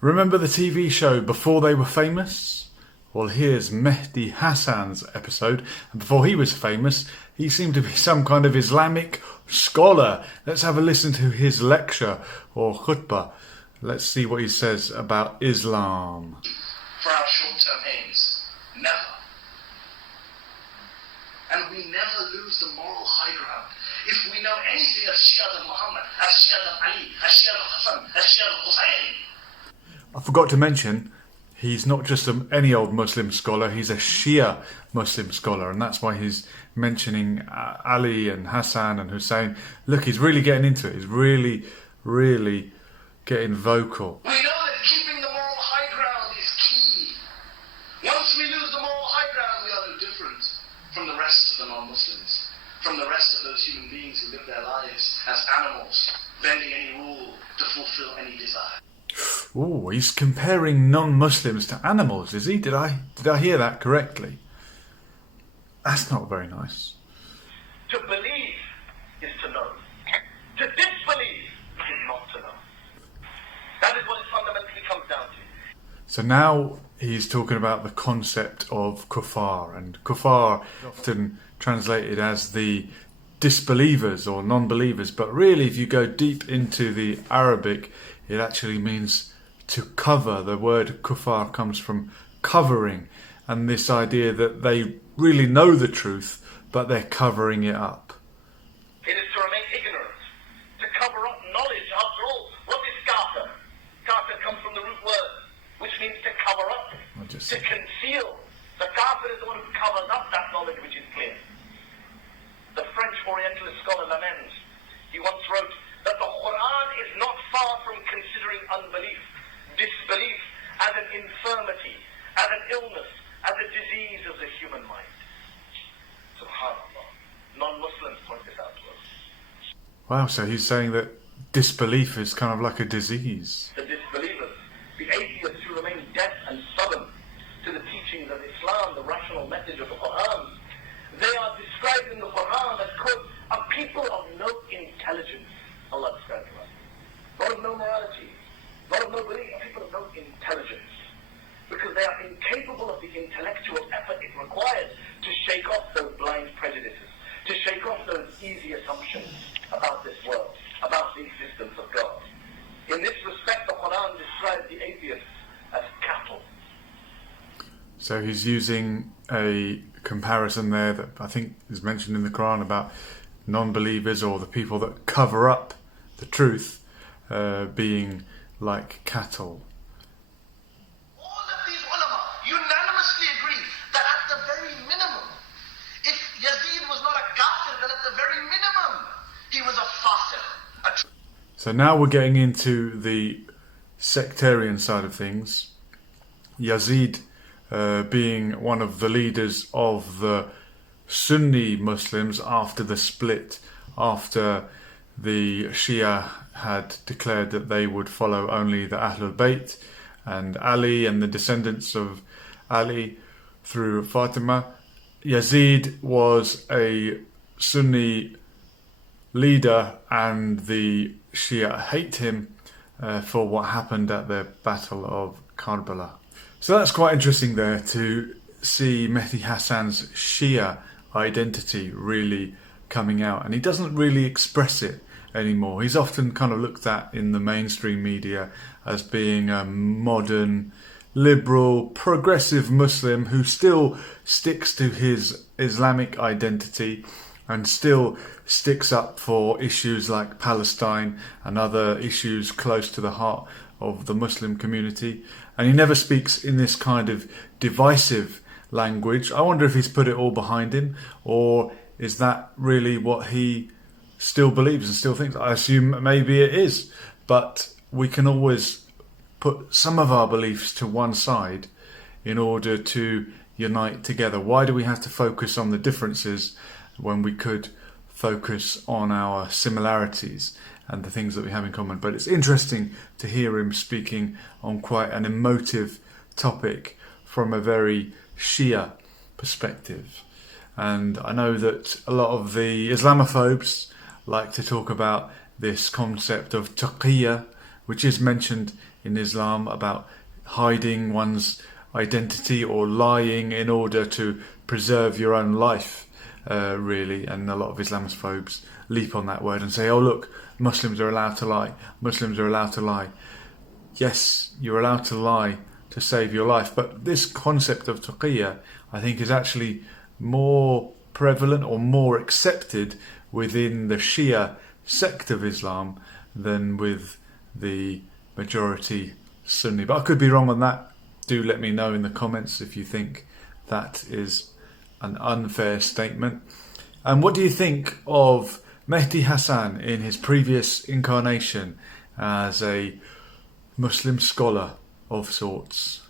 Remember the TV show Before They Were Famous? Well, here's Mehdi Hasan's episode. And before he was famous, he seemed to be some kind of Islamic scholar. Let's have a listen to his lecture or khutbah. Let's see what he says about Islam. For our short-term aims, never. And we never lose the moral high ground. If we know anything of Shia of Muhammad, as Shia of Ali, as Shia of Hasan, as Shia of Hussein. I forgot to mention, he's not just any old Muslim scholar, he's a Shia Muslim scholar, and that's why he's mentioning Ali and Hassan and Hussein. Look, he's really getting into it. He's really, really getting vocal. We know that keeping the moral high ground is key. Once we lose the moral high ground, we are no different from the rest of the non-Muslims, from the rest of those human beings who live their lives as animals, bending any rule to fulfill any desire. Oh, he's comparing non-Muslims to animals, is he? Did I hear that correctly? That's not very nice. To believe is to know. To disbelieve is not to know. That is what it fundamentally comes down to. So now he's talking about the concept of kuffar, and kuffar often translated as the disbelievers or non-believers, but really if you go deep into the Arabic, it actually means to cover. The word kuffar comes from covering, and this idea that they really know the truth, but they're covering it up. It is to remain ignorant, to cover up knowledge. After all, what is kafir? Kafir comes from the root word, which means to cover up, to conceal. The kafir is the one who covers up that knowledge which is clear. The French Orientalist scholar Lamens, he once wrote that the Quran is not far from considering unbelief, disbelief as an infirmity, as an illness, as a disease of the human mind. SubhanAllah. Non-Muslims point this out to us. Wow, so he's saying that disbelief is kind of like a disease. The disbelievers, the atheists who remain deaf and stubborn to the teachings of Islam, the rational message of the Quran, they are described in the Quran as, quote, a people of no intelligence. Allah describes them. Not of no morality, not of no belief, a people of no intelligence. Because they are incapable of the intellectual effort it requires to shake off those blind prejudices, to shake off those easy assumptions about this world, about the existence of God. In this respect, the Quran describes the atheists as cattle. So he's using a comparison there that I think is mentioned in the Quran about non-believers or the people that cover up the truth being like cattle. All of these ulama unanimously agree that at the very minimum, if Yazid was not a kafir, then at the very minimum, he was a fasir. So now we're getting into the sectarian side of things. Yazid being one of the leaders of the Sunni Muslims after the split, after the Shia had declared that they would follow only the Ahlul Bayt and Ali and the descendants of Ali through Fatima. Yazid was a Sunni leader and the Shia hate him for what happened at the Battle of Karbala. So that's quite interesting there to see Mehdi Hasan's Shia identity really coming out, and he doesn't really express it anymore. He's often kind of looked at in the mainstream media as being a modern, liberal, progressive Muslim who still sticks to his Islamic identity and still sticks up for issues like Palestine and other issues close to the heart of the Muslim community. And he never speaks in this kind of divisive language. I wonder if he's put it all behind him, or is that really what he still believes and still thinks? I assume maybe it is, but we can always put some of our beliefs to one side in order to unite together. Why do we have to focus on the differences when we could focus on our similarities and the things that we have in common? But it's interesting to hear him speaking on quite an emotive topic from a very Shia perspective. And I know that a lot of the Islamophobes like to talk about this concept of taqiyya, which is mentioned in Islam about hiding one's identity or lying in order to preserve your own life, really. And a lot of Islamophobes leap on that word and say, oh look, Muslims are allowed to lie. Muslims are allowed to lie. Yes, you're allowed to lie to save your life. But this concept of taqiyya, I think, is actually more prevalent or more accepted within the Shia sect of Islam than with the majority Sunni. But I could be wrong on that. Do let me know in the comments if you think that is an unfair statement. And what do you think of Mehdi Hasan in his previous incarnation as a Muslim scholar of sorts?